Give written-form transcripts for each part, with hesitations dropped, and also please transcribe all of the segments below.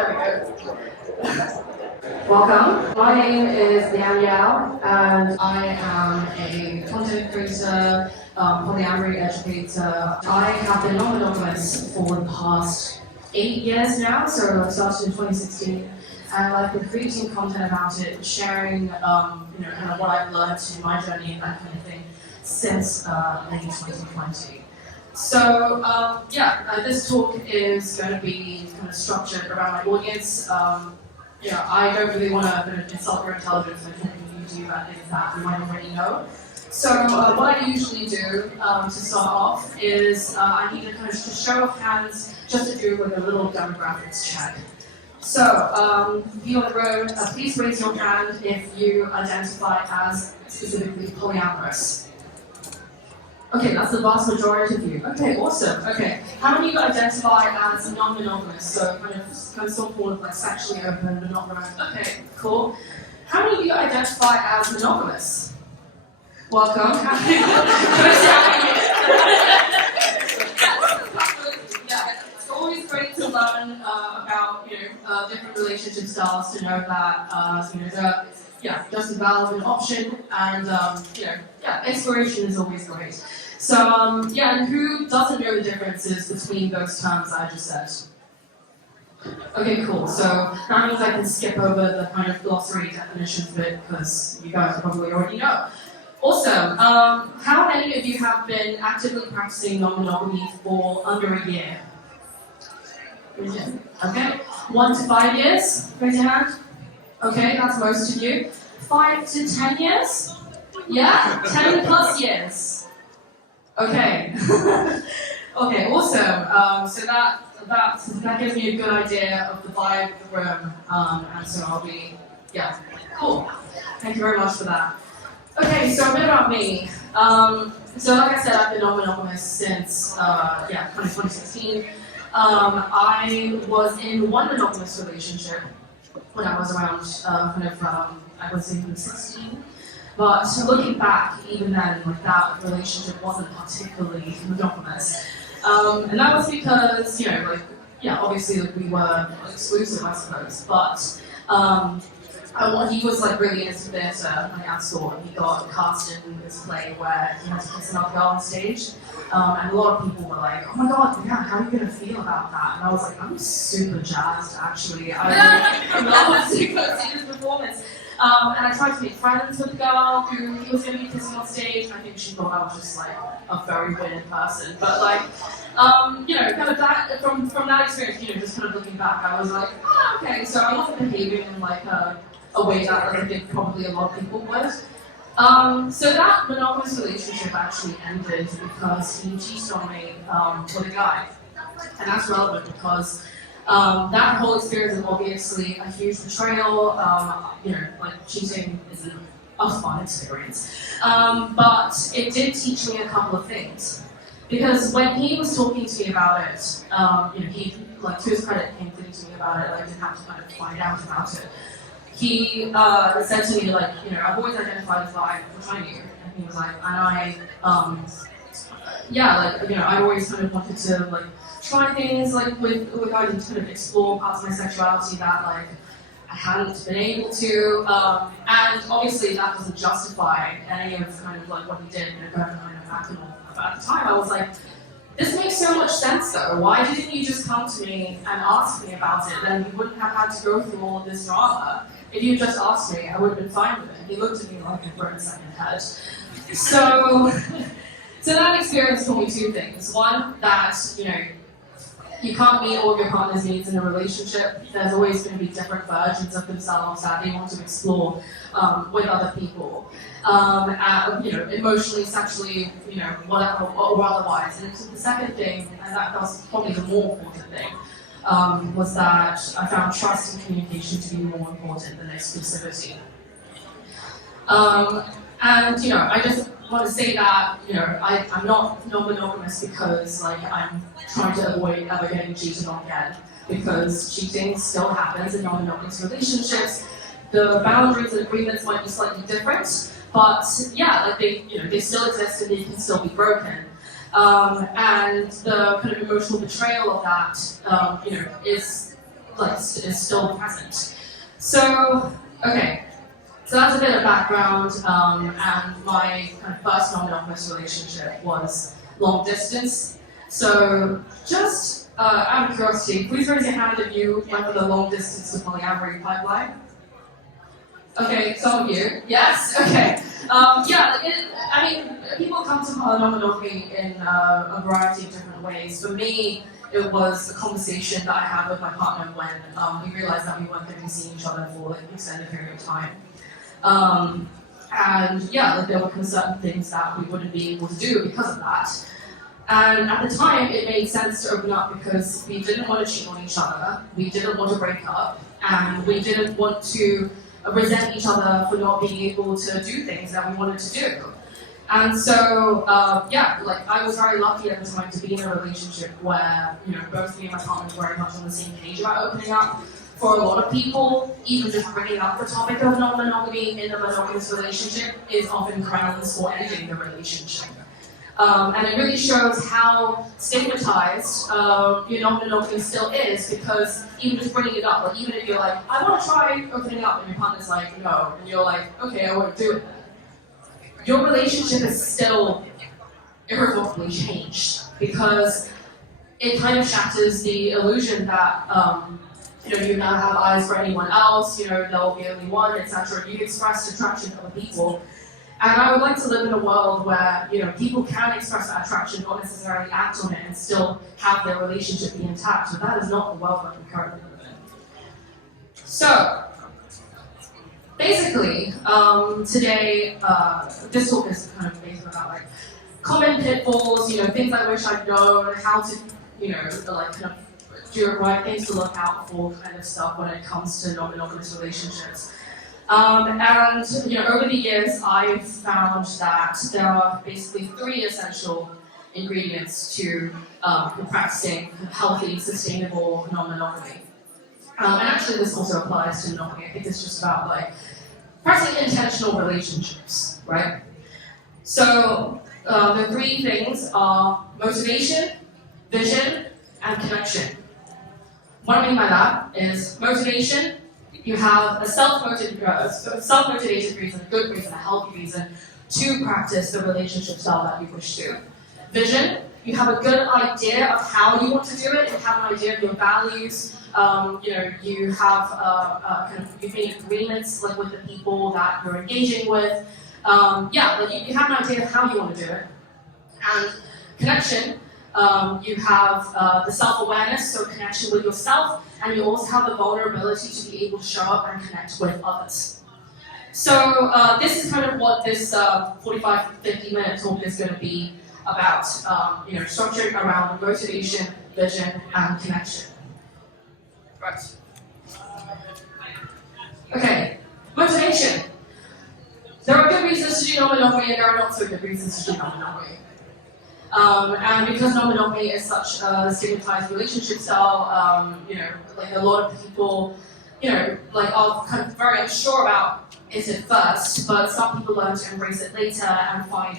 There we go. Welcome. My name is Danielle, and I am a content creator, polyamory educator. I have been non-monogamous for the past 8 years now, so I started in 2016, and I've been creating content about it, sharing, kind of what I've learned in my journey and that kind of thing since late 2020. So, this talk is going to be kind of structured around my audience. I don't really want to insult your intelligence. I can't really do that things that you might already know. So, what I usually do to start off is I need a kind of show of hands just to do like a little demographics check. So, you on the road, please raise your hand if you identify as specifically polyamorous. Okay, that's the vast majority of you. Okay, awesome. Okay, how many of you identify as non-monogamous? So kind of so-called like sexually open but not romantic. Okay, cool. How many of you identify as monogamous? Welcome. It's always great to learn about different relationship styles to know that just a valid option, and exploration is always great. So and who doesn't know the differences between those terms I just said? Okay, cool. So that means I can skip over the kind of glossary definitions bit because you guys probably already know. Awesome. How many of you have been actively practicing non-monogamy for under a year? Okay. 1 to 5 years? Raise your hand. Okay, that's most of you. 5 to 10 years? Yeah? 10 plus years. Okay. Okay, awesome. So that gives me a good idea of the vibe of the room. And so I'll be, cool. Thank you very much for that. Okay, so a bit about me. So like I said, I've been non-monogamous since, 2016. I was in one monogamous relationship when I was around, I was in 16. But looking back, even then, like that relationship wasn't particularly monogamous. And that was because, obviously we were exclusive, I suppose. But he was like really into theatre, like at school, and he got cast in this play where he had to kiss another girl on stage. And a lot of people were like, oh my god, yeah, how are you going to feel about that? And I was like, I'm super jazzed, actually. I love to go see this performance. And I tried to make friends with the girl who he was going to be kissing on stage, and I think she thought I was just like a very weird person. But like, kind of that, from that experience, just kind of looking back, I was like, okay, so I wasn't behaving in like a way that I think probably a lot of people would. So that monogamous relationship actually ended because he cheated on me with a guy. And that's relevant because that whole experience is obviously a huge betrayal. Like cheating isn't a fun experience. But it did teach me a couple of things. Because when he was talking to me about it, he, like to his credit, came clean to me about it. Like, I didn't have to kind of find out about it. He said to me, like, I've always identified as bi, which I knew. And he was like, and I always kind of wanted to, like, try things, like, with guys and kind of explore parts of my sexuality that, like, I hadn't been able to. And obviously that doesn't justify any of kind of, like, what he did, going kind of back and all. But at the time, I was like, this makes so much sense, though. Why didn't you just come to me and ask me about it? Then you wouldn't have had to go through all of this drama. If you just asked me, I would have been fine with it. He looked at me like a burnt second head. So that experience taught me two things. One, that, you can't meet all of your partner's needs in a relationship. There's always going to be different versions of themselves that they want to explore with other people. Emotionally, sexually, whatever, or otherwise. And the second thing, and that was probably the more important thing, was that I found trust and communication to be more important than exclusivity. I just want to say that, I'm not non-monogamous because, like, I'm trying to avoid ever getting cheated on again, because cheating still happens in non-monogamous relationships. The boundaries and agreements might be slightly different, but they still exist and they can still be broken. And the kind of emotional betrayal of that, is is still present. So, okay. So that's a bit of background, and my kind of first non-monogamous relationship was long distance. So just out of curiosity, please raise your hand if you went for the long distance to polyamory pipeline. Okay, some of you, yes, okay. I mean, people come to non-monogamy in a variety of different ways. For me, it was a conversation that I had with my partner when we realized that we weren't going to be seeing each other for like an extended period of time. There were certain things that we wouldn't be able to do because of that. And at the time, it made sense to open up because we didn't want to cheat on each other, we didn't want to break up, and we didn't want to resent each other for not being able to do things that we wanted to do. And so, I was very lucky at the time to be in a relationship where, both me and my partner were very much on the same page about opening up. For a lot of people, even just bringing up the topic of non-monogamy in a monogamous relationship is often grounds for ending the relationship. And it really shows how stigmatized non-monogamy still is, because even just bringing it up, like even if you're like, I want to try opening up, and your partner's like, no, and you're like, okay, I won't do it then. Your relationship is still irrevocably changed, because it kind of shatters the illusion that you now have eyes for anyone else, there'll be only one, etc. You've expressed attraction to other people. And I would like to live in a world where, people can express that attraction, not necessarily act on it, and still have their relationship be intact. But that is not the world that we currently live in. So, basically, today, this talk is kind of based about like common pitfalls, things I wish I'd known, how to, do the right things to look out for, kind of stuff when it comes to non-monogamous relationships. Over the years, I've found that there are basically 3 essential ingredients to practicing healthy, sustainable non-monogamy. And actually, this also applies to monogamy. I think it's just about like practicing intentional relationships, right? So the 3 things are motivation, vision, and connection. What I mean by that is motivation. You have a self-motivated reason, a good reason, a healthy reason to practice the relationship style that you wish to. Vision, you have a good idea of how you want to do it, you have an idea of your values, you have you've made agreements like with the people that you're engaging with. You have an idea of how you want to do it. And connection, you have the self-awareness, so connection with yourself, and you also have the vulnerability to be able to show up and connect with others. So this is kind of what this 45-50 minute talk is going to be about, structured around motivation, vision, and connection. Right. Okay, motivation. There are good reasons to do non-monogamy, and there are not so good reasons to do non-monogamy. And because non-monogamy is such a stigmatized relationship style, a lot of people, are kind of very unsure about it at first, but some people learn to embrace it later and find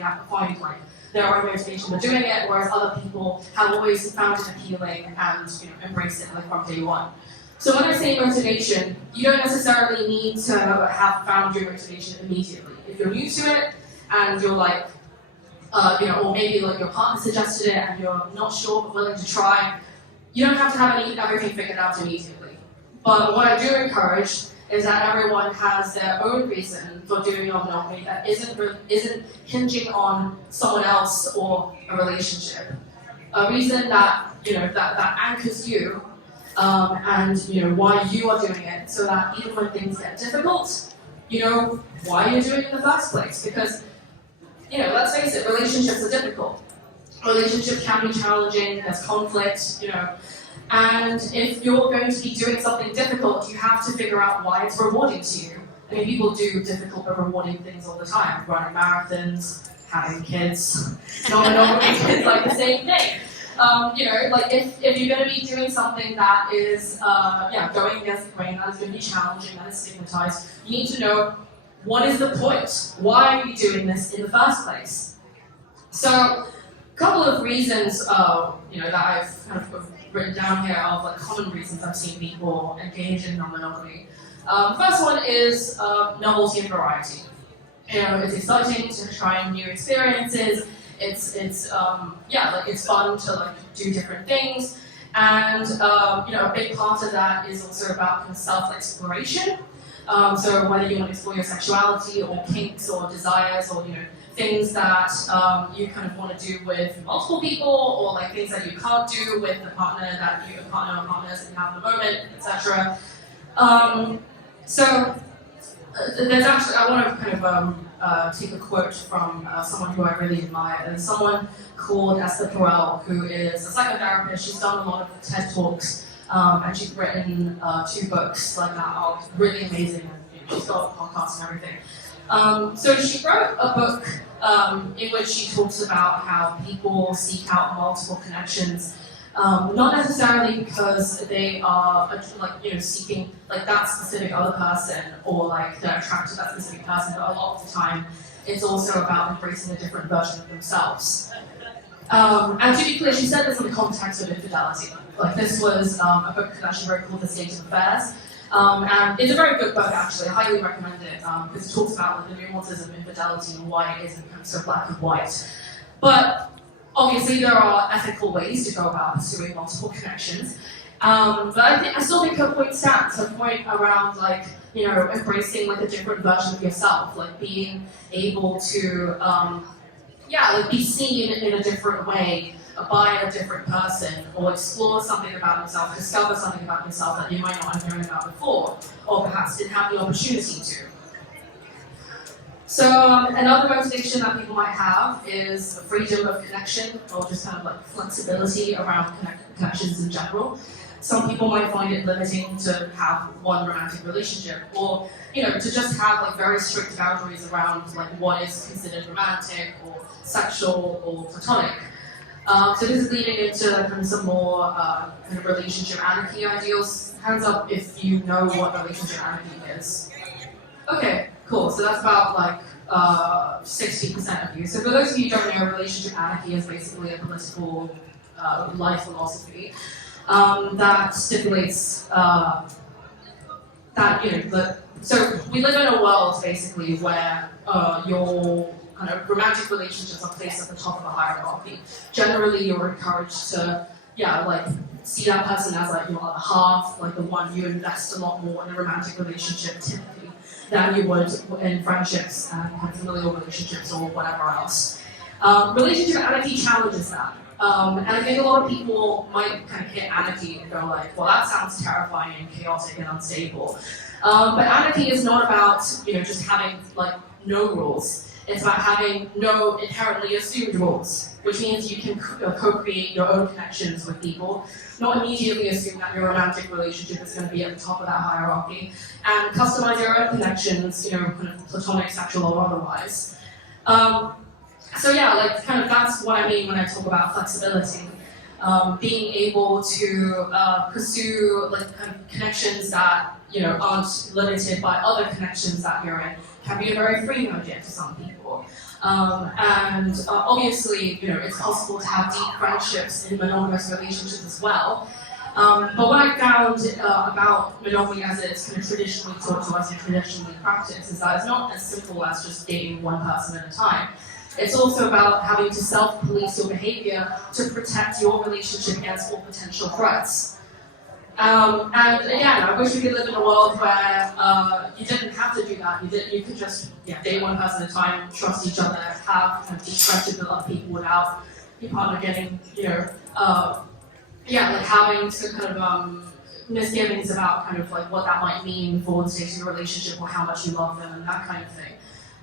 their own motivation for doing it, whereas other people have always found it appealing and embrace it from day one. So when I say motivation, you don't necessarily need to have found your motivation immediately. If you're new to it and you're like, or maybe like your partner suggested it and you're not sure but willing to try, you don't have to have everything figured out immediately. But what I do encourage is that everyone has their own reason for doing non-monogamy that isn't hinging on someone else or a relationship. A reason that that anchors you, and why you are doing it, so that even when things get difficult, you know why you're doing it in the first place. Because let's face it, relationships are difficult. Relationships can be challenging, there's conflict, and if you're going to be doing something difficult, you have to figure out why it's rewarding to you. I mean, people do difficult but rewarding things all the time, running marathons, having kids, non-monogamy kids, like the same thing. If you're going to be doing something that is, going against the grain, that is going to be challenging, that is stigmatized, you need to know, what is the point? Why are you doing this in the first place? So, couple of reasons, that I've kind of written down here of like common reasons I've seen people engage in non-monogamy. First one is novelty and variety. It's exciting to try new experiences. It's fun to like do different things, and a big part of that is also about kind of self-exploration. So whether you want to explore your sexuality or kinks or desires or things that you kind of want to do with multiple people, or like things that you can't do with the partners that you have at the moment, etc. There's actually, I want to kind of take a quote from someone who I really admire. There's someone called Esther Perel, who is a psychotherapist. She's done a lot of TED Talks, and she's written 2 books like that are really amazing, and she's got podcasts and everything. So she wrote a book in which she talks about how people seek out multiple connections, not necessarily because they are seeking like that specific other person or like they're attracted to that specific person, but a lot of the time it's also about embracing a different version of themselves. And to be clear, she said this in the context of infidelity. Like this was a book that she wrote called The State of Affairs. And it's a very good book, actually. I highly recommend it because it talks about like, the nuances of infidelity and why it isn't kind of so black and white. But obviously, there are ethical ways to go about pursuing multiple connections. But I still think her point stands. Her point around like embracing like a different version of yourself, like being able to be seen in a different way by a different person, or explore something about yourself, discover something about yourself that you might not have known about before, or perhaps didn't have the opportunity to. So another motivation that people might have is freedom of connection, or just kind of like flexibility around connections in general. Some people might find it limiting to have one romantic relationship, or to just have like very strict boundaries around like what is considered romantic or sexual or platonic. So this is leading into kind of some more kind of relationship anarchy ideals. Hands up if you know what relationship anarchy is. Okay, cool. So that's about like 60% of you. So for those of you who don't know, relationship anarchy is basically a political life philosophy that stipulates so we live in a world basically where your kind of romantic relationships are placed at the top of the hierarchy. Generally, you're encouraged to see that person as like your other half, like the one you invest a lot more in a romantic relationship typically than you would in friendships and kind of familial relationships or whatever else. Relationship anarchy challenges that. And I think a lot of people might kind of hit anarchy and go like, well, that sounds terrifying and chaotic and unstable. But anarchy is not about just having like no rules. It's about having no inherently assumed rules, which means you can co-create your own connections with people, not immediately assume that your romantic relationship is going to be at the top of that hierarchy, and customize your own connections, kind of platonic, sexual, or otherwise. That's what I mean when I talk about flexibility. Being able to pursue kind of connections that aren't limited by other connections that you're in can be a very freeing idea to some people. Obviously, it's possible to have deep friendships in monogamous relationships as well. But what I found about monogamy as it's kind of traditionally taught to us and traditionally practiced is that it's not as simple as just dating one person at a time. It's also about having to self-police your behavior to protect your relationship against all potential threats. And again, I wish we could live in a world where you didn't have to do that. You could just date one person at a time, trust each other, have kind of deep friendships with other people without your partner getting, having some kind of misgivings about kind of like what that might mean for the state of your relationship or how much you love them and that kind of thing.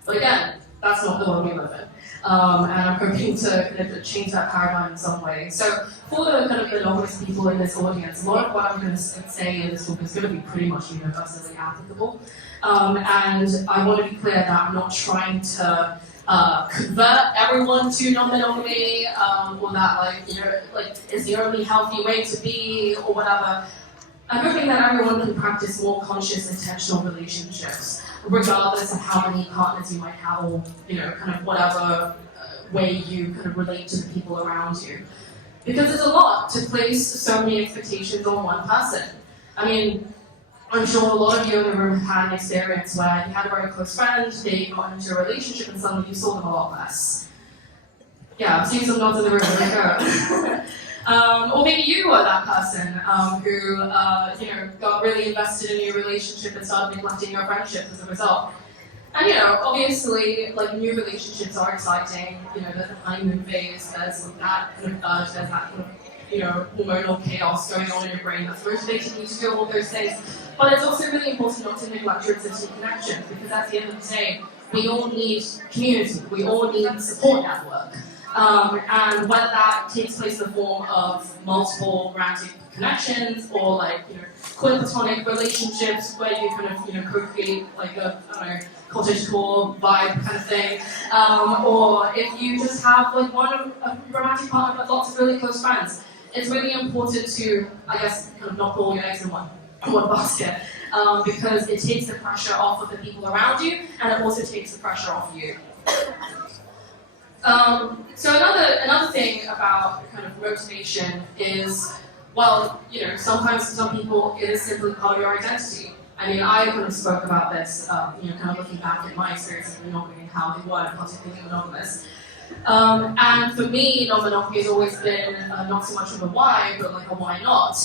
But again, that's not the world we live in. And I'm hoping to kind of change that paradigm in some way. So for the kind of monogamous people in this audience, a lot of what I'm going to say in this talk is going to be pretty much universally applicable. And I want to be clear that I'm not trying to convert everyone to non-monogamy, or that is the only healthy way to be, or whatever. I'm hoping that everyone can practice more conscious, intentional relationships, regardless of how many partners you might have, or kind of whatever way you kind of relate to the people around you. Because it's a lot to place so many expectations on one person. I mean, I'm sure a lot of you in the room have had an experience where you had a very close friend, they got into a relationship and suddenly you saw them a lot less. Yeah, I've seen some nods in the room, there you go. Or maybe you were that person who got really invested in your relationship and started neglecting your friendship as a result. And obviously, like, new relationships are exciting. There's the honeymoon phase, there's that kind of urge, there's that kind of, hormonal chaos going on in your brain that's motivating you to do all those things. But it's also really important not to neglect your existing connections, because at the end of the day, we all need community, we all need a support network. And whether that takes place in the form of multiple romantic connections or like, queer platonic relationships where you kind of, co-create like a, cottagecore vibe kind of thing, or if you just have like a romantic partner with lots of really close friends, it's really important to, I guess, kind of not put all your eggs in one basket, because it takes the pressure off of the people around you, and it also takes the pressure off you. So another thing about kind of motivation is, well, sometimes for some people it is simply part of your identity. I mean, I kind of spoke about this, kind of looking back at my experience of monogamy and how they were particularly monogamous. And for me, non-monogamy has always been not so much of a why, but like a why not.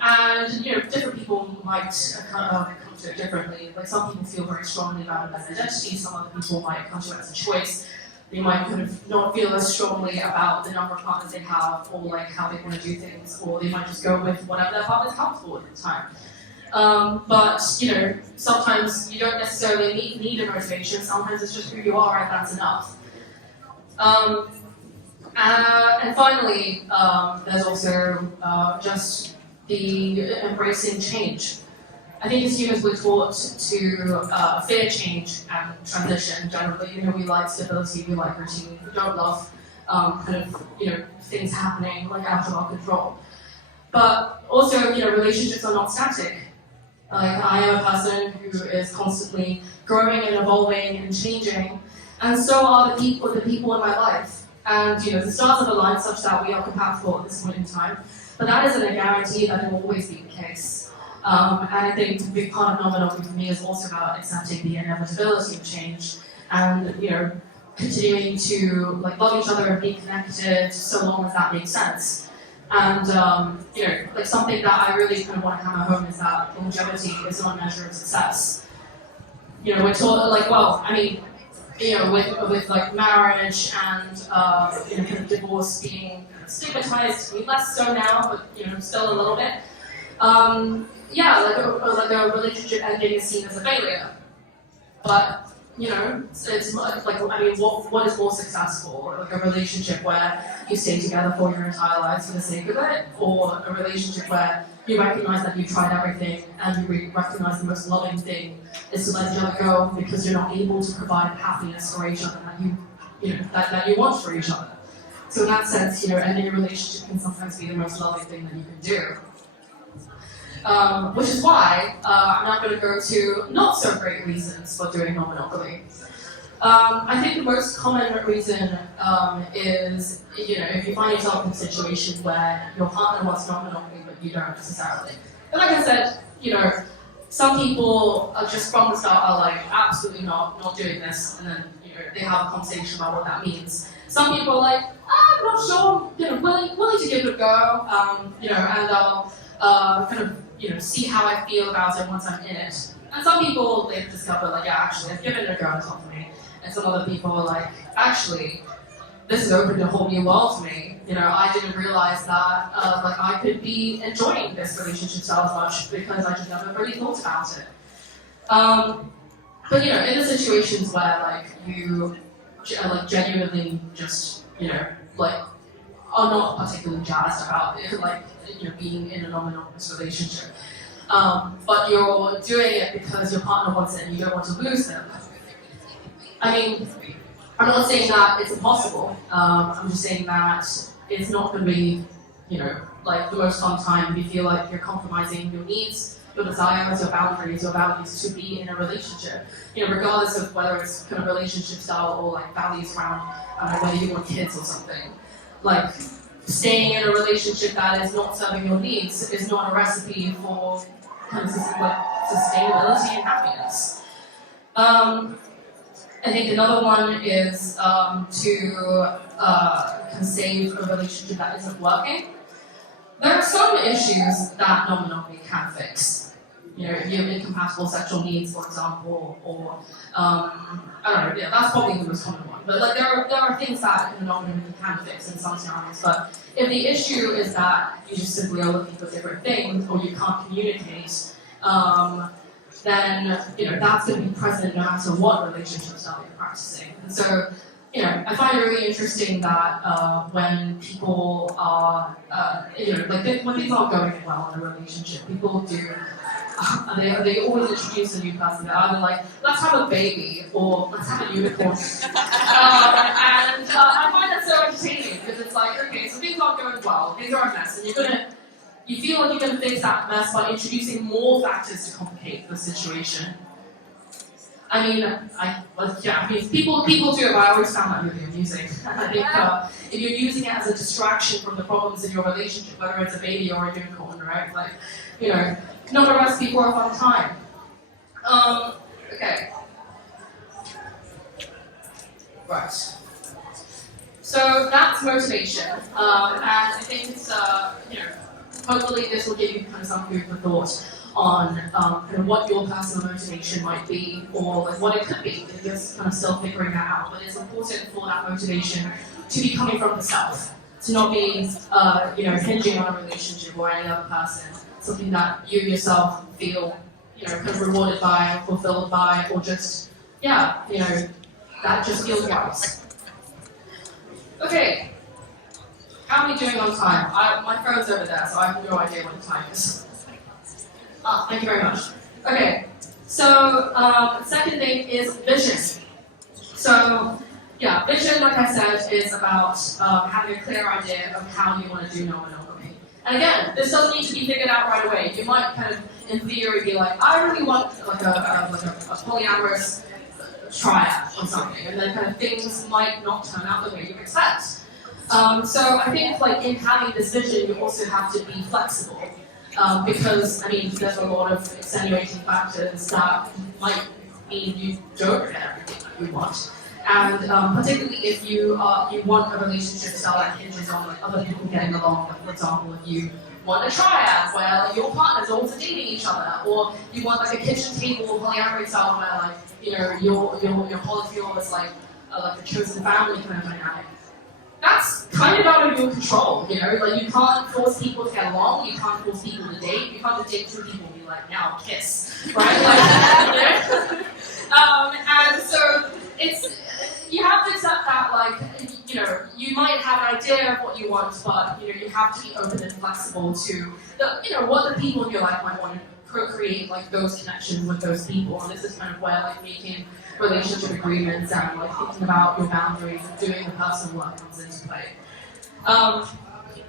And different people might kind of come to it differently. Like, some people feel very strongly about it as an identity, some other people might come to it as a choice. They might kind of not feel as strongly about the number of partners they have, or like how they want to do things, or they might just go with whatever their partner's comfortable with at the time. But sometimes you don't necessarily need a motivation. Sometimes it's just who you are, and that's enough. And finally, there's also just the embracing change. I think as humans we're taught to fear change and transition generally. We like stability, we like routine. We don't love things happening like out of our control. But also, relationships are not static. Like, I am a person who is constantly growing and evolving and changing, and so are the people in my life. And the stars have aligned such that we are compatible at this point in time, but that isn't a guarantee that it will always be the case. And I think a big part of non-monogamy for me is also about accepting the inevitability of change, and continuing to like love each other and be connected so long as that makes sense. And like, something that I really kind of want to hammer home is that longevity is not a measure of success. We're taught, like, well, I mean, with like marriage and kind of divorce being stigmatized, less so now, but still a little bit. Like a relationship ending is seen as a failure. But it's like, I mean, what is more successful? Like a relationship where you stay together for your entire lives for the sake of it, or a relationship where you recognize that you've tried everything and you recognize the most loving thing is to let each other go because you're not able to provide happiness for each other that you want for each other. So in that sense, ending a relationship can sometimes be the most loving thing that you can do. Which is why I'm not going to go to not so great reasons for doing non-monogamy. I think the most common reason is, if you find yourself in a situation where your partner wants non-monogamy but you don't necessarily. But like I said, some people are just from the start are like, absolutely not doing this, and then they have a conversation about what that means. Some people are like, I'm not sure, willing to give it a go, and I'll kind of see how I feel about it once I'm in it. And some people, they've discovered, like, yeah, actually, I've given it a go, it's not for me. And some other people are like, actually, this has opened a whole new world for me. I didn't realize that, like, I could be enjoying this relationship so much because I just never really thought about it. But, in the situations where, like, you, like, genuinely just, like, are not particularly jazzed about it, like, being in a non-monogamous relationship. But you're doing it because your partner wants it and you don't want to lose them. I mean, I'm not saying that it's impossible. I'm just saying that it's not going to be, like, the most fun time if you feel like you're compromising your needs your desires, your boundaries, your values to be in a relationship. You know, regardless of whether it's kind of relationship style or like values around whether you want kids or something. Like staying in a relationship that is not serving your needs is not a recipe for kind of like sustainability and happiness. I think another one is to save a relationship that isn't working. There are some issues that non-monogamy can fix. You know, if you have incompatible sexual needs, for example, or I don't know, yeah, that's probably the most common one. But like there are things that non-monogamy can fix in some scenarios. But if the issue is that you just simply are looking for different things, or you can't communicate, then you know that's going to be present no matter what relationship style you're practicing. And so, you know, I find it really interesting that when people are, you know, like when things aren't going well in a relationship, people do. They always introduce a new person. They're either like, let's have a baby, or let's have a unicorn. And I find that so entertaining because it's like, okay, so things aren't going well, things are a mess, and you feel like you're gonna fix that mess by introducing more factors to complicate the situation. I mean, people do it, but I always found that really amusing. And I think if you're using it as a distraction from the problems in your relationship, whether it's a baby or a unicorn, right? Like, you know, not a recipe for a fun time. Okay. Right. So that's motivation, and I think it's, you know, hopefully this will give you kind of some food for thought on kind of what your personal motivation might be, or like what it could be if you're kind of still figuring that out. But it's important for that motivation to be coming from the self, to not be, you know, hinging on a relationship or any other person. Something that you yourself feel, you know, kind of rewarded by, fulfilled by, or just, yeah, you know, that just feels right. Okay, how are we doing on time? My phone's over there, so I have no idea what the time is. Thank you very much. Okay, so second thing is vision. So, yeah, vision, like I said, is about having a clear idea of how you want to do non-monogamy. And again, this doesn't need to be figured out right away. You might kind of, in theory, be like, I really want like a polyamorous triad or something, and then kind of things might not turn out the way you expect. So I think like in having this vision, you also have to be flexible, because I mean, there's a lot of extenuating factors that might mean you don't get everything that you want. And particularly if you want a relationship style that hinges on like other people getting along, like for example, if you want a triad where like, your partner's also dating each other, or you want like a kitchen table polyamory style where like, you know, your polyfill is like a chosen family kind of dynamic. That's kind of out of your control, you know, like you can't force people to get along, you can't force people to date, you can't just date two people and be like, now kiss, right? Like, you know? And so you have to accept that, like, you know, you might have an idea of what you want, but, you know, you have to be open and flexible to, you know, what the people in your life might want to procreate, like, those connections with those people. And this is kind of where, like, making relationship agreements and, like, thinking about your boundaries and doing the personal work comes into play. I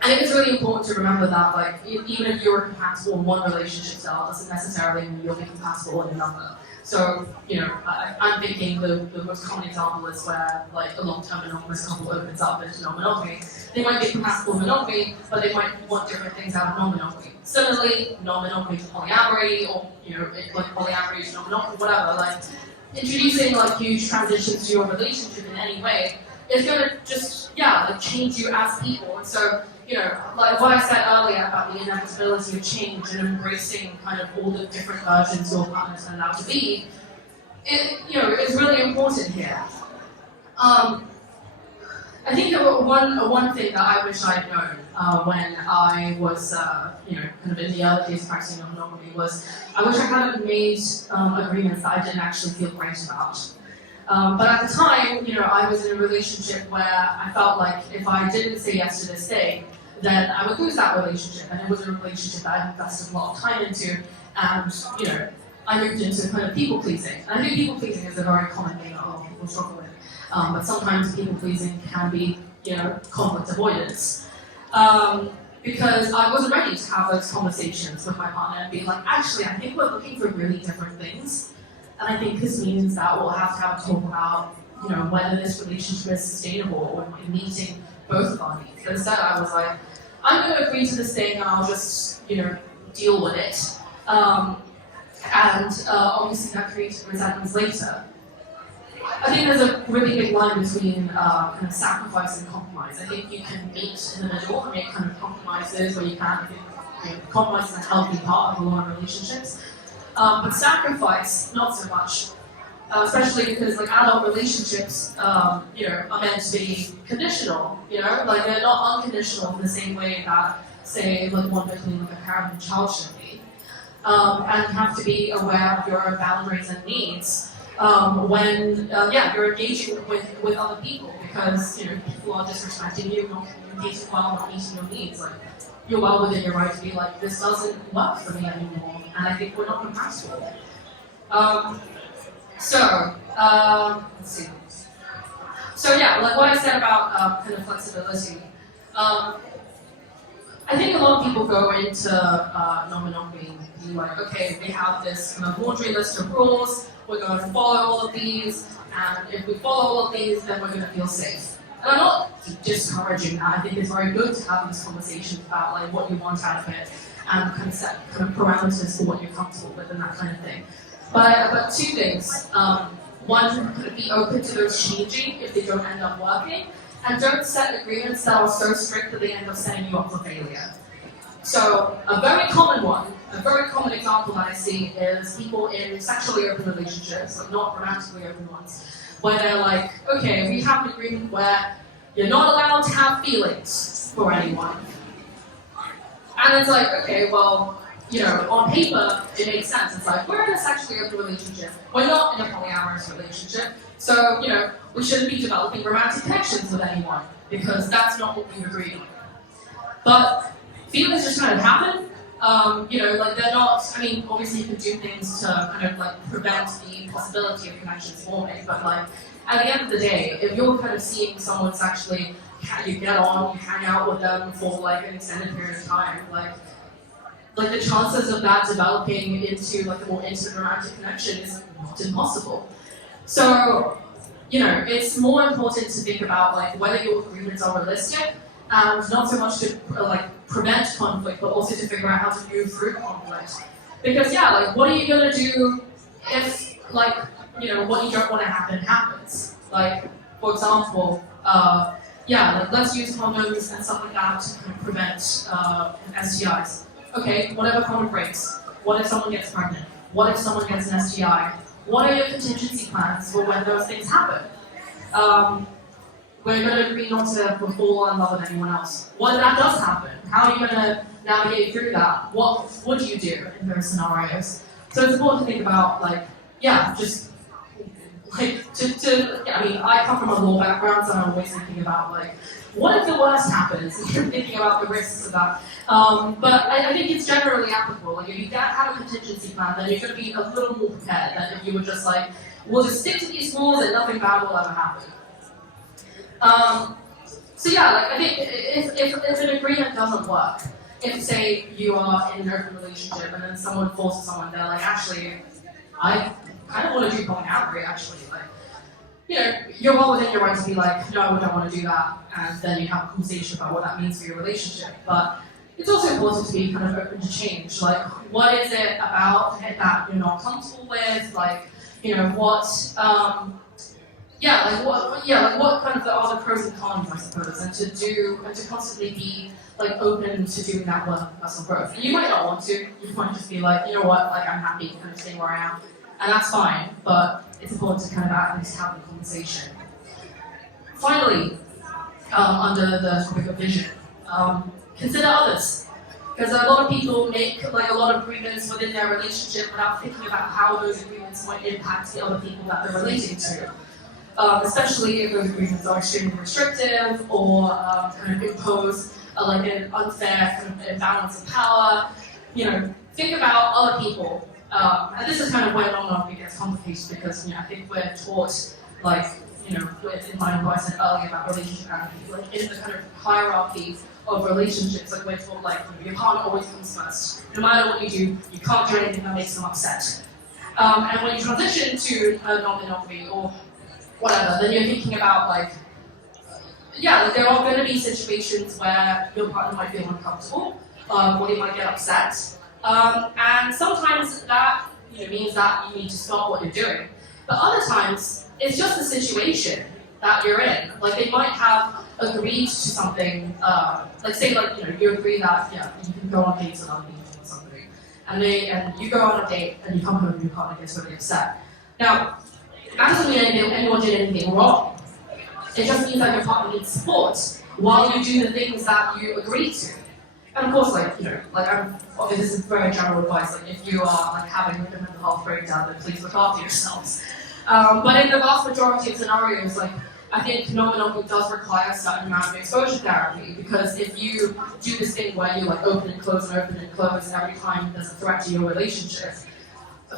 think it's really important to remember that, like, even if you're compatible in one relationship style, doesn't necessarily mean you'll be compatible in another. So, you know, I'm thinking the most common example is where, like, a long-term monogamous couple opens up into non-monogamy. They might be compatible in monogamy, but they might want different things out of non-monogamy. Similarly, non-monogamy to polyamory, or, you know, like polyamory to non-monogamy, whatever, like, introducing, like, huge transitions to your relationship in any way is going to just, yeah, like, change you as people. And so, you know, like what I said earlier about the inevitability of change and embracing kind of all the different versions your partner turned out to be, you know, is really important here. I think one thing that I wish I'd known when I was, you know, kind of in the early days of practicing non-monogamy was, I wish I hadn't made agreements that I didn't actually feel great about. But at the time, you know, I was in a relationship where I felt like if I didn't say yes to this thing, then I would lose that relationship, and it was a relationship that I invested a lot of time into, and, you know, I moved into kind of people-pleasing. And I think people-pleasing is a very common thing that a lot of people struggle with, but sometimes people-pleasing can be, you know, conflict avoidance. because I wasn't ready to have those conversations with my partner and be like, actually, I think we're looking for really different things. And I think this means that we'll have to have a talk about, whether this relationship is sustainable or meeting both of our needs. But instead, I was like, I'm going to agree to this thing and I'll just, deal with it. Obviously that created resentments later. I think there's a really big line between kind of sacrifice and compromise. I think you can meet in the middle and make kind of compromises where you can. I think compromise is a healthy part of a lot of relationships. But sacrifice, not so much. Especially because like adult relationships, are meant to be conditional. Like they're not unconditional in the same way that, say, like one between like a parent and child should be. And you have to be aware of your own boundaries and needs when you're engaging with other people, because people are disrespecting you, not communicating well, not meeting your needs. Like you're well within your right to be like, this doesn't work for me anymore, and I think we're not compatible. Let's see. So yeah, like what I said about kind of flexibility. I think a lot of people go into non-monogamy being like, okay, we have this kind of laundry list of rules, we're going to follow all of these, and if we follow all of these, then we're going to feel safe. And I'm not discouraging that. I think it's very good to have these conversations about like what you want out of it and kind of set kind of parameters for what you're comfortable with and that kind of thing. But two things. One, kind of be open to those changing if they don't end up working, and don't set agreements that are so strict that they end up setting you up for failure. So a very common example that I see is people in sexually open relationships, like not romantically open ones, where they're like, okay, we have an agreement where you're not allowed to have feelings for anyone. And it's like, okay, well, on paper, it makes sense. It's like, we're in a sexually open relationship. We're not in a polyamorous relationship. So, we shouldn't be developing romantic connections with anyone, because that's not what we've agreed on. But feelings just kind of happen. Like they're not, obviously you can do things to kind of like prevent the possibility of connections forming, but like, at the end of the day, if you're kind of seeing someone sexually, you get on, you hang out with them for like an extended period of time, like the chances of that developing into like a more intimate romantic connection is not impossible. So, it's more important to think about like whether your agreements are realistic, and not so much to like prevent conflict, but also to figure out how to move through conflict. Because like what are you gonna do if like what you don't want to happen happens? Like for example, like let's use condoms and stuff like that to kind of prevent STIs. Okay, whatever condom breaks. What if someone gets pregnant? What if someone gets an STI? What are your contingency plans for when those things happen? We're going to agree not to fall in love with anyone else. What if that does happen? How are you going to navigate through that? What would you do in those scenarios? So it's important to think about, like, just like I come from a law background, so I'm always thinking about like, what if the worst happens? You're thinking about the risks of that. But I think it's generally applicable. Like if you have a contingency plan, then you're going to be a little more prepared than if you were just like, we'll just stick to these rules and nothing bad will ever happen. I think if an agreement doesn't work, if say you are in an open relationship and then someone forces someone, they're like, actually, I kind of want to do polyamory, actually. Like, you're well within your right to be like, no, I don't want to do that, and then you have a conversation about what that means for your relationship. But it's also important to be kind of open to change. Like, what is it about it that you're not comfortable with? Like, what kind of are the pros and cons, I suppose, and to constantly be like open to doing that work for personal growth. And you might not want to. You might just be like, like I'm happy kind of staying where I am, and that's fine. But it's important to kind of at least have the conversation. Finally, under the topic of vision, consider others. Because a lot of people make like a lot of agreements within their relationship without thinking about how those agreements might impact the other people that they're relating to. Especially if those agreements are extremely restrictive or kind of impose like an unfair kind of imbalance of power. Think about other people. And this is kind of where non-monogamy gets complicated because I think we're taught like in line with what I said earlier about relationship anarchy, like in the kind of hierarchy of relationships, like we're told, like your partner always comes first. No matter what you do, you can't do anything that makes them upset. And when you transition to a non-monogamy or whatever, then you're thinking about like, yeah, like there are going to be situations where your partner might feel uncomfortable, or they might get upset, and sometimes that means that you need to stop what you're doing. But other times, it's just a situation that you're in. Like they might have agreed to something, like say like you agree that you can go on dates with other people or something, and you go on a date and you come home and your partner gets really upset. Now, that doesn't mean anyone did anything wrong. It just means that your partner needs support while you do the things that you agreed to. And of course, obviously this is very general advice. Like if you are like having a mental health breakdown, then please look after yourselves. But in the vast majority of scenarios, like I think non-monogamy does require a certain amount of exposure therapy, because if you do this thing where you like open and close every time there's a threat to your relationship,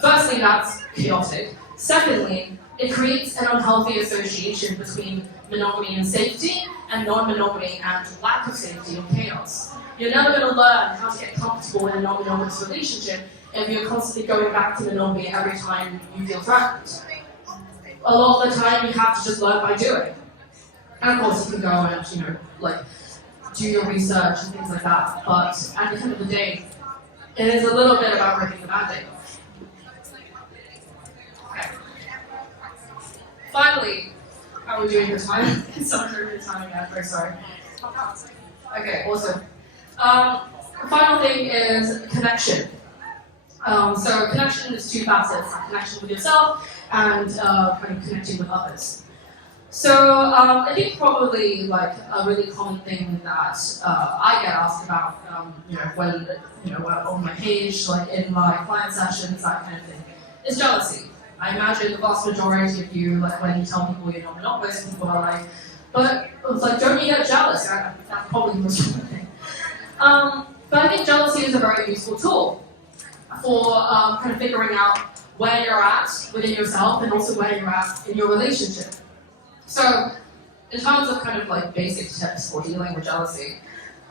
firstly that's chaotic. Secondly, it creates an unhealthy association between monogamy and safety, and non-monogamy and lack of safety or chaos. You're never going to learn how to get comfortable in a non-monogamous relationship if you're constantly going back to monogamy every time you feel threatened. A lot of the time, you have to just learn by doing. And of course, you can go and do your research and things like that. But at the end of the day, it is a little bit about ripping the Band-Aid off. Okay. Finally, how are we doing for time? Sorry, doing the time again. Very sorry. Okay, awesome. The final thing is connection. So connection is two facets: connection with yourself and kind of connecting with others. So I think probably like a really common thing that I get asked about, when on my page, like in my client sessions, that kind of thing, is jealousy. I imagine the vast majority of you, like when you tell people you're non-monogamous, people are like, but it's like, don't you get jealous? That's probably the most common thing. But I think jealousy is a very useful tool for kind of figuring out where you're at within yourself and also where you're at in your relationship. So, in terms of kind of like basic tips for dealing with jealousy,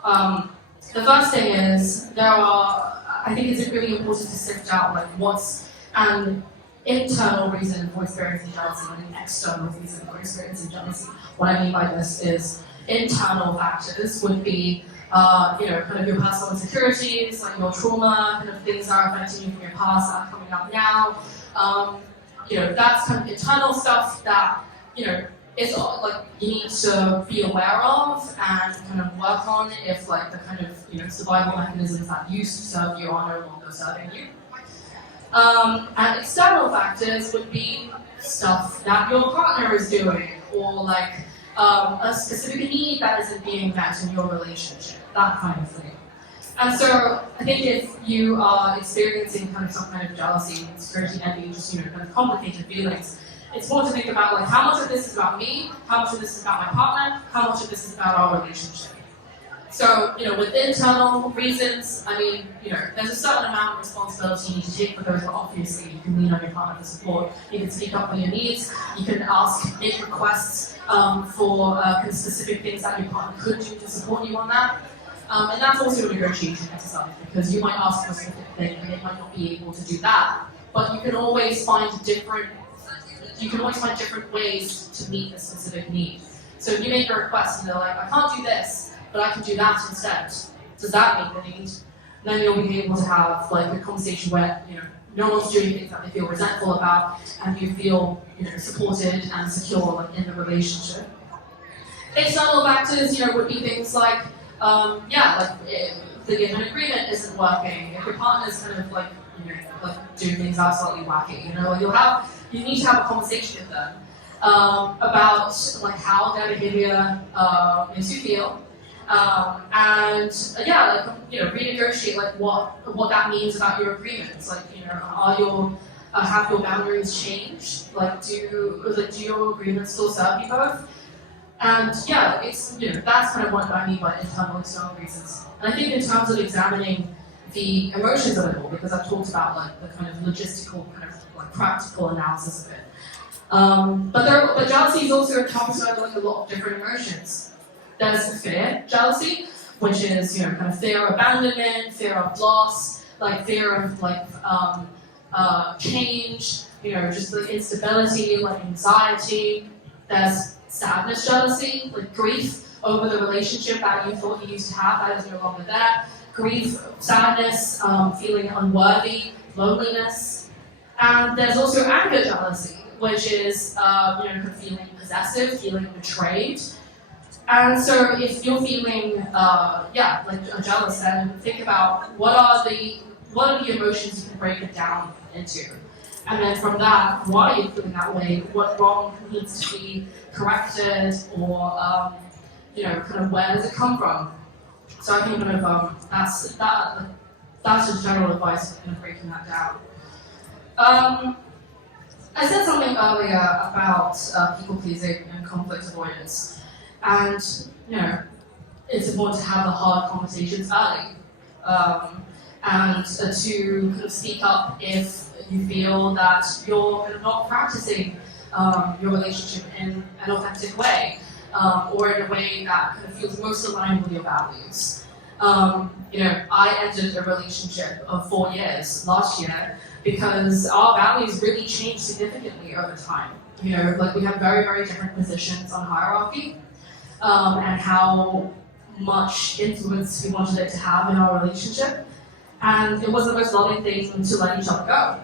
the first thing is I think it's really important to sift out like what's an internal reason for experiencing jealousy and an external reason for experiencing jealousy. What I mean by this is internal factors would be kind of your personal insecurities, like your trauma, kind of things that are affecting you from your past that are coming up now. That's kind of internal stuff that, it's like you need to be aware of and kind of work on if like the kind of, survival mechanisms that used to serve you are no longer serving you. And external factors would be stuff that your partner is doing, or like a specific need that isn't being met in your relationship, that kind of thing. And so I think if you are experiencing kind of some kind of jealousy, insecurity, envy, just kind of complicated feelings, it's important to think about like how much of this is about me, how much of this is about my partner, how much of this is about our relationship. So, with internal reasons, I mean, there's a certain amount of responsibility you need to take for those, but obviously you can lean on your partner for support. You can speak up for your needs, you can make requests for kind of specific things that your partner could do to support you on that. And that's also a negotiation exercise, because you might ask for a specific thing and they might not be able to do that. But you can always find different ways to meet a specific need. So if you make a request and they're like, I can't do this, but I can do that instead, does that meet the need? Then you'll be able to have like a conversation where no one's doing things that they feel resentful about, and you feel supported and secure like in the relationship. External factors, would be things like if the given agreement isn't working, if your partner's kind of like doing things that are slightly wacky, you need to have a conversation with them about like how their behavior makes you feel. Renegotiate like what that means about your agreements. Like, have your boundaries changed? Like, do your agreements still serve you both? And it's that's kind of what I mean by internal and external reasons. And I think in terms of examining the emotions of it all, because I've talked about like the kind of logistical, kind of like practical analysis of it. But jealousy is also encompassed by like a lot of different emotions. There's fear, jealousy, which is, you know, kind of fear of abandonment, fear of loss, like fear of like change, you know, just like instability, like anxiety. There's sadness, jealousy, like grief over the relationship that you thought you used to have that is no longer there. Grief, sadness, feeling unworthy, loneliness. And there's also anger jealousy, which is, you know, feeling possessive, feeling betrayed. And so if you're feeling, like jealous, then think about what are the emotions you can break it down into. And then from that, why are you feeling that way? What wrong needs to be corrected, or you know, kind of where does it come from? So I think kind of that's just general advice for kind of breaking that down. I said something earlier about people pleasing and conflict avoidance, and you know, it's important to have the hard conversations early, and to kind of speak up if you feel that you're kind of not practicing your relationship in an authentic way, or in a way that kind of feels most aligned with your values. You know, I ended a relationship of 4 years last year because our values really changed significantly over time. You know, like we have very, very different positions on hierarchy, and how much influence we wanted it to have in our relationship. And it was the most loving thing to let each other go.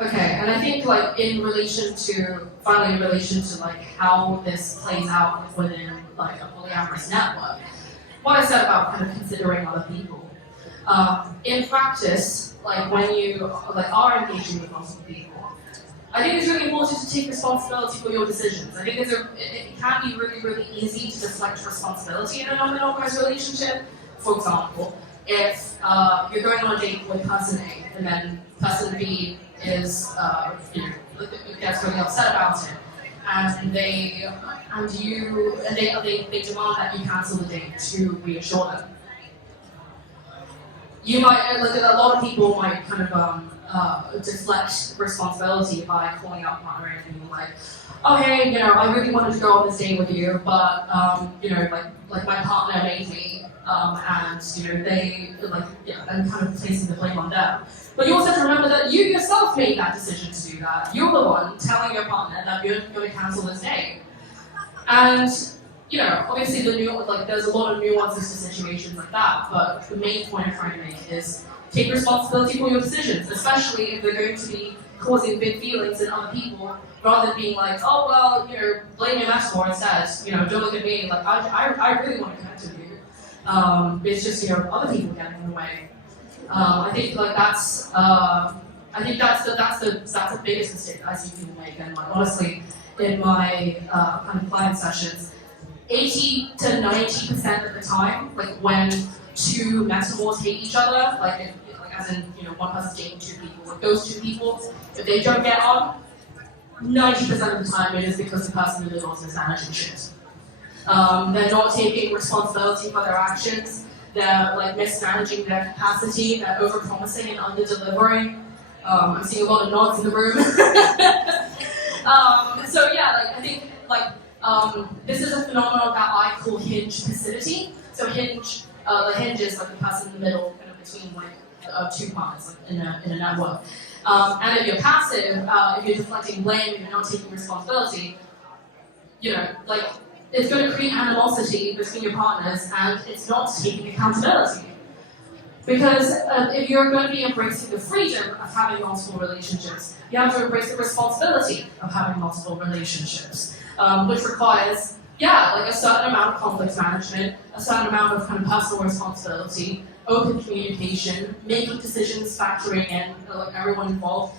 Okay, and I think like in relation to like how this plays out within like a polyamorous network, what I said about kind of considering other people. In practice, like when you like are engaging with multiple people, I think it's really important to take responsibility for your decisions. I think it can be really, really easy to deflect responsibility in a non-monogamous relationship. For example, if you're going on a date with person A and then person B is, you know, gets really upset about it, and they demand that you cancel the date to reassure them. You might, like a lot of people might kind of deflect responsibility by calling out partner and being like, oh hey, you know, I really wanted to go on this date with you, but you know, like my partner made me, and you know, they like, yeah, and kind of placing the blame on them. But you also have to remember that you yourself made that decision to do that. You're the one telling your partner that you're going to cancel this date. And you know, obviously there's a lot of nuances to situations like that, but the main point I'm trying to make is take responsibility for your decisions, especially if they're going to be causing big feelings in other people, rather than being like, oh well, you know, blame your metaphor instead, you know, don't look at me, like I really want to connect with you. It's just, you know, other people getting in the way. I think like that's the biggest mistake I see people make, and like honestly, in my kind of client sessions, 80 to 90% of the time, like when two metamors hate each other, like as in, you know, one person's dating two people, like those two people, if they don't get on, 90% of the time it is because the person in the middle is mismanaging shit. They're not taking responsibility for their actions. They're like mismanaging their capacity. They're over-promising and under-delivering. I'm seeing a lot of nods in the room. So yeah, like I think like this is a phenomenon that I call hinge passivity. So hinge, the hinge is like the person in the middle, kind of between like two partners, like in a network. And if you're passive, if you're deflecting blame, if you're not taking responsibility, you know, like it's going to create animosity between your partners, and it's not taking accountability. Because if you're going to be embracing the freedom of having multiple relationships, you have to embrace the responsibility of having multiple relationships, which requires, yeah, like a certain amount of conflict management, a certain amount of kind of personal responsibility, open communication, making decisions, factoring in like everyone involved.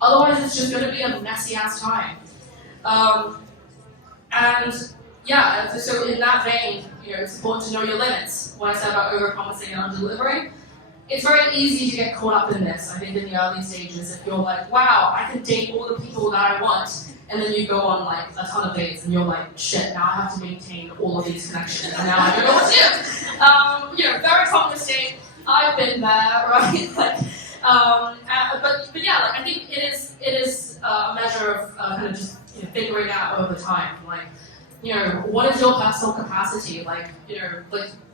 Otherwise, it's just going to be a messy ass time. And yeah, so in that vein, you know, it's important to know your limits. What I said about over-promising and under-delivering, it's very easy to get caught up in this. I think in the early stages, if you're like, wow, I can date all the people that I want, and then you go on like a ton of dates, and you're like, shit, now I have to maintain all of these connections, and now I don't know what to do. You know, very common mistake. I've been there, right? Like, but yeah, like I think it is a measure of kind of just, you know, figuring out over time, like what is your personal capacity?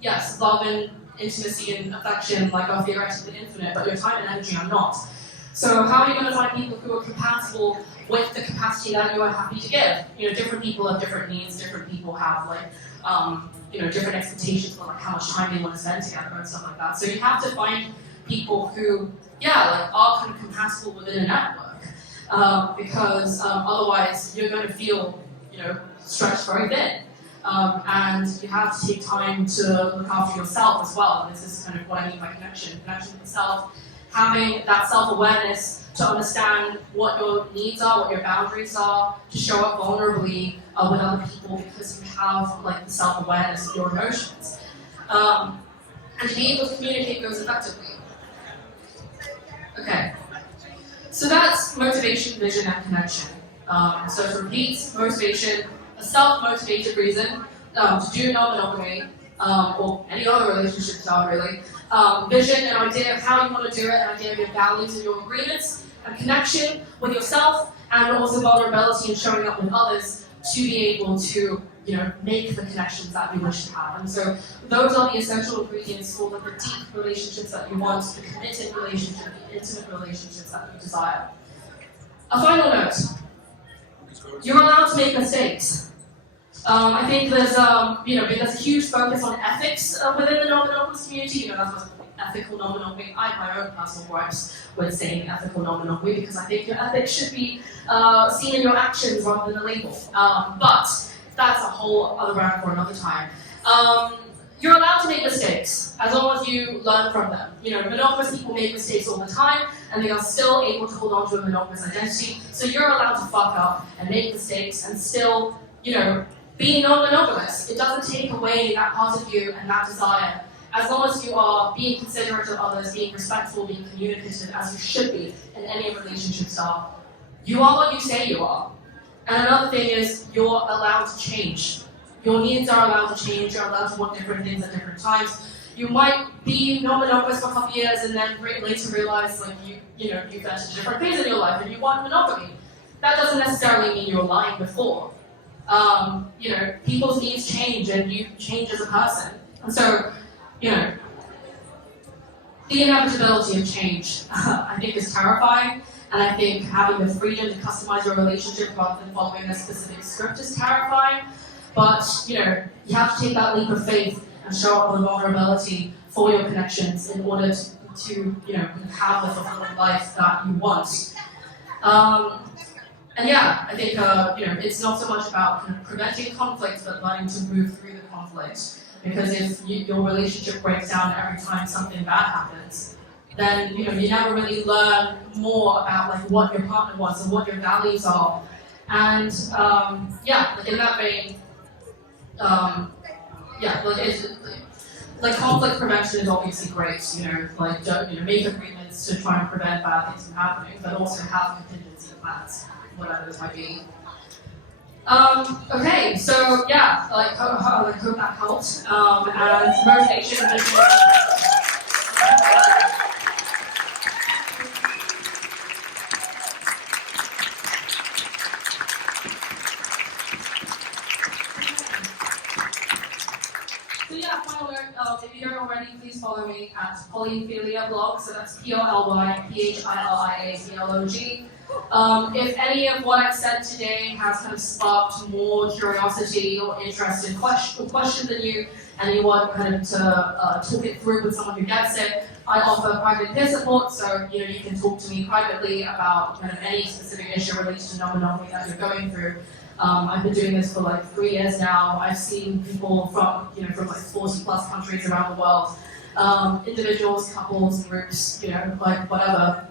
Yes, love and intimacy and affection are theoretically infinite, but your time and energy are not. So how are you going to find people who are compatible with the capacity that you are happy to give? Different people have different needs, different people have different expectations for how much time they want to spend together and stuff like that. So you have to find people who, are kind of compatible within a network, because otherwise you're going to feel, stretched very thin. And you have to take time to look after yourself as well. And this is kind of what I mean by connection with yourself. Having that self-awareness to understand what your needs are, what your boundaries are, to show up vulnerably with other people because you have the self-awareness of your emotions. And to be able to communicate those effectively. Okay, so that's motivation, vision, and connection. So to repeat, motivation, a self-motivated reason to do non-monogamy, or any other relationship style really. Vision, an idea of how you want to do it, an idea of your values and your agreements, and connection with yourself, and also vulnerability and showing up with others to be able to, make the connections that you wish to have. And so those are the essential ingredients for the deep relationships that you want, the committed relationships, the intimate relationships that you desire. A final note. You're allowed to make mistakes. I think there's a huge focus on ethics within the non-monogamous community. That's what's ethical non-monogamy. I have my own personal gripes with saying ethical non-monogamy because I think your ethics should be seen in your actions rather than a label. But that's a whole other round for another time. You're allowed to make mistakes as long as you learn from them. Monogamous people make mistakes all the time, and they are still able to hold on to a monogamous identity. So you're allowed to fuck up and make mistakes and still, be non-monogamous. It doesn't take away that part of you and that desire. As long as you are being considerate of others, being respectful, being communicative, as you should be in any relationship style, you are what you say you are. And another thing is, you're allowed to change. Your needs are allowed to change. You're allowed to want different things at different times. You might be non-monogamous for a couple of years and then later realize you've entered a different phase in your life and you want monogamy. That doesn't necessarily mean you were lying before. People's needs change and you change as a person. And so, the inevitability of change, I think, is terrifying. And I think having the freedom to customize your relationship rather than following a specific script is terrifying. But, you have to take that leap of faith and show up with vulnerability for your connections in order to have the fulfilling life that you want. I think, it's not so much about kind of preventing conflict, but learning to move through the conflict. Because if your relationship breaks down every time something bad happens, then, you never really learn more about, what your partner wants and what your values are. And, in that vein, conflict prevention is obviously great, make agreements to try and prevent bad things from happening, but also have contingency plans, whatever this might be. Okay, so hope that helped. And motivation, vision. Final note, if you don't already, please follow me at Polyphilia blog, so that's POLYPHILIABLOG. If any of what I've said today has kind of sparked more curiosity or interest in questions in you, and you want kind of to talk it through with someone who gets it, I offer private peer support, so you can talk to me privately about kind of any specific issue related to non-monogamy that you're going through. I've been doing this for 3 years now. I've seen people from 40 plus countries around the world, individuals, couples, groups, whatever.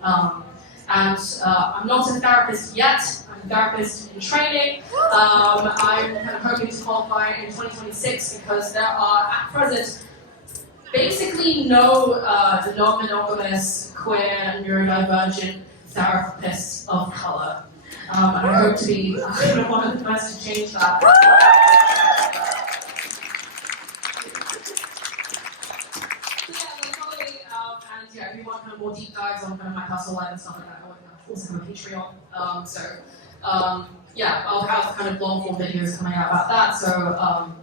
And I'm not a therapist yet. I'm a therapist in training. I'm kind of hoping to qualify in 2026 because there are at present basically no non-monogamous, queer, neurodivergent therapists of color. And I hope to be one of the first to change that. And if you want kind of more deep dives on kind of my personal life and stuff like that, I would also have a Patreon. yeah, I'll have kind of long form videos coming out about that. So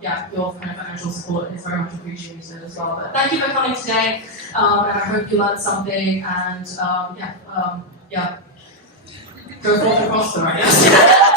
yeah, your kind of financial support is very much appreciated as well. But thank you for coming today, and I hope you learned something. And yeah, go forth and prosper, I guess.